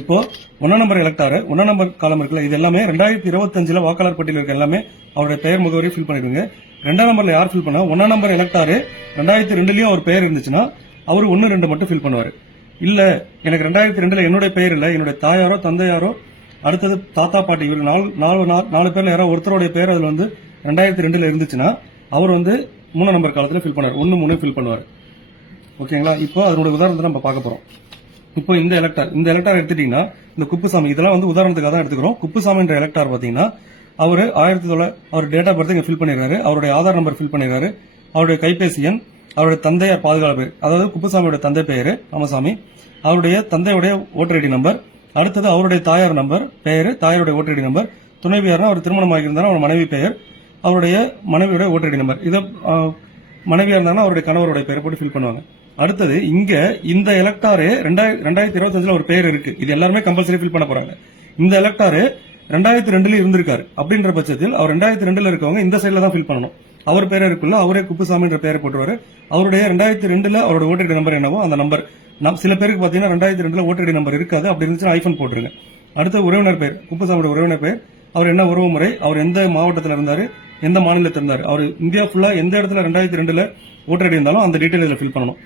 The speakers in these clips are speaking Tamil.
இப்போ ஒன்றாம் நம்பர் எலக்டார் ஒன்றாம் நம்பர் காலம் இருக்குல்ல இது எல்லாமே ரெண்டாயிரத்தி இருபத்தஞ்சில் வாக்காளர் பட்டியல் இருக்க எல்லாமே அவருடைய பெயர் முகவரி ஃபில் பண்ணிடுங்க ரெண்டாம் நம்பரில் யார் ஃபில் பண்ணா ஒன்றாம் நம்பர் எலக்டார் ரெண்டாயிரத்தி ரெண்டுலேயும் அவர் பெயர் இருந்துச்சுன்னா அவர் ஒன்று ரெண்டு மட்டும் ஃபில் பண்ணுவார் இல்லை எனக்கு ரெண்டாயிரத்தி ரெண்டில் என்னுடைய பெயர் இல்லை என்னுடைய தாயாரோ தந்தையாரோ அடுத்தது தாத்தா பாட்டி இவர் நாலு நாலு நாலு பேரில் யாரோ ஒருத்தருடைய பேர் அதில் வந்து ரெண்டாயிரத்தி ரெண்டில் இருந்துச்சுன்னா அவர் வந்து மூணாம் நம்பர் காலத்தில் ஃபில் பண்ணுவார் ஒன்று மூணு ஃபில் பண்ணுவார் ஓகேங்களா இப்போ அதனுடைய உதாரணத்தை நம்ம பார்க்க போகிறோம் இப்போ இந்த எலக்டார் இந்த எலக்டார் எடுத்துட்டீங்கன்னா இந்த குப்புசாமி இதெல்லாம் வந்து உதாரணத்துக்காக தான் எடுத்துக்கிறோம் என்ற எலக்டார் பார்த்தீங்கன்னா அவர் ஆயிரத்தி தொள்ளாயிரம் அவர் டேட் ஆஃப் பர்த் இங்கே ஃபில் பண்ணிடுறாரு அவருடைய ஆதார் நம்பர் ஃபில் பண்ணிடுறாரு அவருடைய கைபேசி எண் அவருடைய தந்தையார் பாதுகாப்பு அதாவது குப்புசாமியோட தந்தை பெயர் ராமசாமி அவருடைய தந்தையுடைய ஓட்டர் ஐடி நம்பர் அடுத்தது அவருடைய தாயார் நம்பர் பெயர் தாயாருடைய ஓட்டர் ஐடி நம்பர் துணைவியார்னா அவர் திருமணம் ஆகியிருந்தாலும் அவர் மனைவி பெயர் அவருடைய மனைவியுடைய ஓட்டர் ஐடி நம்பர் இதை மனைவியாக இருந்தாலும் அவருடைய கணவருடைய பெயரை போட்டு ஃபில் பண்ணுவாங்க அடுத்தது இங்க இந்த எலக்டாரு ரெண்டாயிரத்தி இருபத்தஞ்சுல ஒரு பேர் இருக்கு இது எல்லாருமே கம்பல்சரி ஃபில் பண்ண போறாங்க இந்த எலக்டாரு ரெண்டாயிரத்தி ரெண்டுல இருந்திருக்காரு அப்படின்ற பட்சத்தில் அவர் ரெண்டாயிரத்தி ரெண்டுல இருக்கவங்க இந்த சைட்ல தான் ஃபில் பண்ணணும் அவர் பேரை இருக்குல்ல அவரே குப்புசாமின்ற பேரை போட்டுருவாரு அவருடைய ரெண்டாயிரத்தி ரெண்டுல அவரோட ஓட்டு நம்பர் என்னவோ அந்த நம்பர் நம் சில பேருக்கு பாத்தீங்கன்னா ரெண்டாயிரத்தி ரெண்டுல ஓட்டர் நம்பர் இருக்காது அப்படி இருந்துச்சுன்னா ஐஃபோன் போட்டுருங்க அடுத்த உறவினர் பேர் குப்புசாமியோட உறவினர் பேர் அவர் என்ன உறவு முறை அவர் எந்த மாவட்டத்தில் இருந்தாரு எந்த மாநிலத்தில் இருந்தார் அவர் இந்தியா ஃபுல்லா எந்த இடத்துல ரெண்டாயிரத்தி ரெண்டுல ஓட்டர் இருந்தாலும் அந்த டீட்டெயில் இதில் ஃபில் பண்ணணும்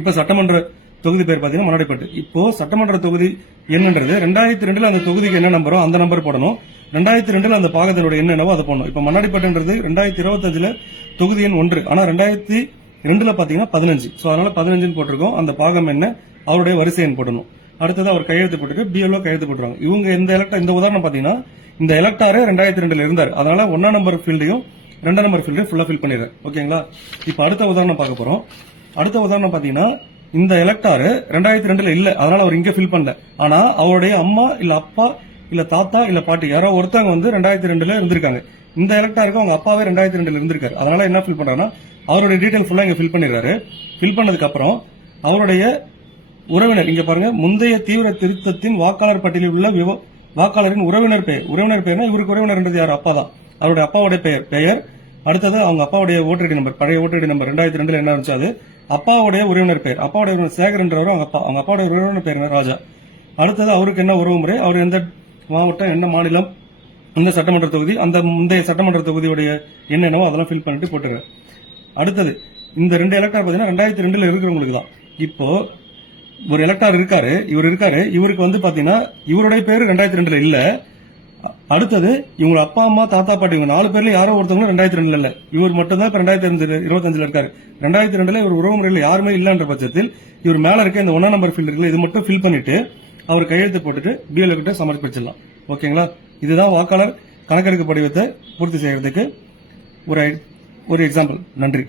இப்ப சட்டமன்ற தொகுதி பேர் பாத்தீங்கன்னா மணடைப்பட்டு இப்போ சட்டமன்ற தொகுதி என்னன்றது ரெண்டாயிரத்தி ரெண்டுல அந்த தொகுதிக்கு என்ன நம்பரோ அந்த நம்பர் போடணும் ரெண்டாயிரத்தி ரெண்டுல அந்த பாகத்தினுடைய என்னென்னவோ அதை போடணும் இப்ப மணடைப்பட்டுன்றது ரெண்டாயிரத்தி இருபத்தஞ்சுல தொகுதி எண் ஒன்று ஆனா ரெண்டாயிரத்தி ரெண்டுல பாத்தீங்கன்னா பதினஞ்சு ஸோ அதனால பதினஞ்சுன்னு போட்டிருக்கோம் அந்த பாகம் என்ன அவருடைய வரிசை எண் போடணும் அடுத்தது அவர் கையெழுத்து போட்டுட்டு பிஎல்ஓ கையெழுத்து போட்டுருவாங்க இவங்க இந்த எலக்டர் இந்த உதாரணம் பாத்தீங்கன்னா இந்த எலக்டாரு ரெண்டாயிரத்தி ரெண்டுல இருந்தார் அதனால ஒன்னா நம்பர் ஃபீல்டையும் ரெண்டாம் நம்பர் ஃபீல்டையும் ஃபுல்லா ஃபில் பண்ணிடுறேன் ஓகேங்களா இப்ப அடுத்த உதாரணம் பார்க்க போறோம் அடுத்த உதாரணம் பாத்தீங்கன்னா இந்த எலக்டாரு ரெண்டாயிரத்தி ரெண்டுல இல்ல அதனால அவர் இங்க ஃபில் பண்ணல ஆனா அவருடைய அம்மா இல்ல அப்பா இல்ல தாத்தா இல்ல பாட்டி யாரோ ஒருத்தவங்க வந்து ரெண்டாயிரத்தி ரெண்டுல இருந்திருக்காங்க இந்த எலக்டாருக்கு அவங்க அப்பாவே ரெண்டாயிரத்தி ரெண்டுல இருந்திருக்காரு அதனால என்ன ஃபில் பண்றாருன்னா அவருடைய டீடைல் ஃபுல்லா இங்க ஃபில் பண்ணிடுறாரு ஃபில் பண்ணதுக்கு அப்புறம் அவருடைய உறவினர் இங்க பாருங்க முந்தைய தீவிர திருத்தத்தின் வாக்காளர் பட்டியலில் உள்ள வாக்காளரின் உறவினர் பெயர் உறவினர் பெயர்னா இவருக்கு உறவினர் என்றது யார் அப்பா தான் அவருடைய அப்பாவுடைய பெயர் பெயர் அடுத்தது அவங்க அப்பாவுடைய ஓட்டர் நம்பர் பழைய ஓட்டர் நம்பர் ரெண்டாயிரத்தி ரெண்டுல என்ன இருந்துச்சு அது அப்பாவுடைய உறவினர் பேர் அப்பாவுடைய உறவினர் சேகர்ன்றவர் அவங்க அப்பா அவங்க அப்பாவுடைய உறவினர் பேர் ராஜா அடுத்தது அவருக்கு என்ன உறவு முறை அவர் எந்த மாவட்டம் என்ன மாநிலம் இந்த சட்டமன்ற தொகுதி அந்த முந்தைய சட்டமன்ற தொகுதியுடைய என்னென்னவோ அதெல்லாம் ஃபில் பண்ணிட்டு போட்டுறேன் அடுத்தது இந்த ரெண்டு எலக்டர் பார்த்தீங்கன்னா ரெண்டாயிரத்தி ரெண்டுல இருக்கிறவங்களுக்கு தான் இப்போ ஒரு எலக்டர் இருக்காரு இவர் இருக்காரு இவருக்கு வந்து பாத்தீங்கன்னா இவருடைய பேர் ரெண்டாயிரத்தி ரெண்டுல இல்லை அடுத்தது இவங்க அப்பா அம்மா தாத்தா பாட்டி இவங்க நாலு பேர்ல யாரோ ஒருத்தவங்க ரெண்டாயிரத்தி ரெண்டுல இல்ல இவர் மட்டும் தான் ரெண்டாயிரத்தி ரெண்டு இருபத்தஞ்சுல இருக்காரு ரெண்டாயிரத்தி ரெண்டுல இவர் உறவு முறையில் யாருமே இல்லன்ற பட்சத்தில் இவர் மேல இருக்க இந்த ஒன்னா நம்பர் ஃபீல்டு இருக்குல்ல இது மட்டும் ஃபில் பண்ணிட்டு அவர் கையெழுத்து போட்டுட்டு பிஎல்ஓ கிட்ட சமர்ப்பிச்சிடலாம் ஓகேங்களா இதுதான் வாக்காளர் கணக்கெடுப்பு படிவத்தை பூர்த்தி செய்யறதுக்கு ஒரு ஒரு எக்ஸாம்பிள் நன்றி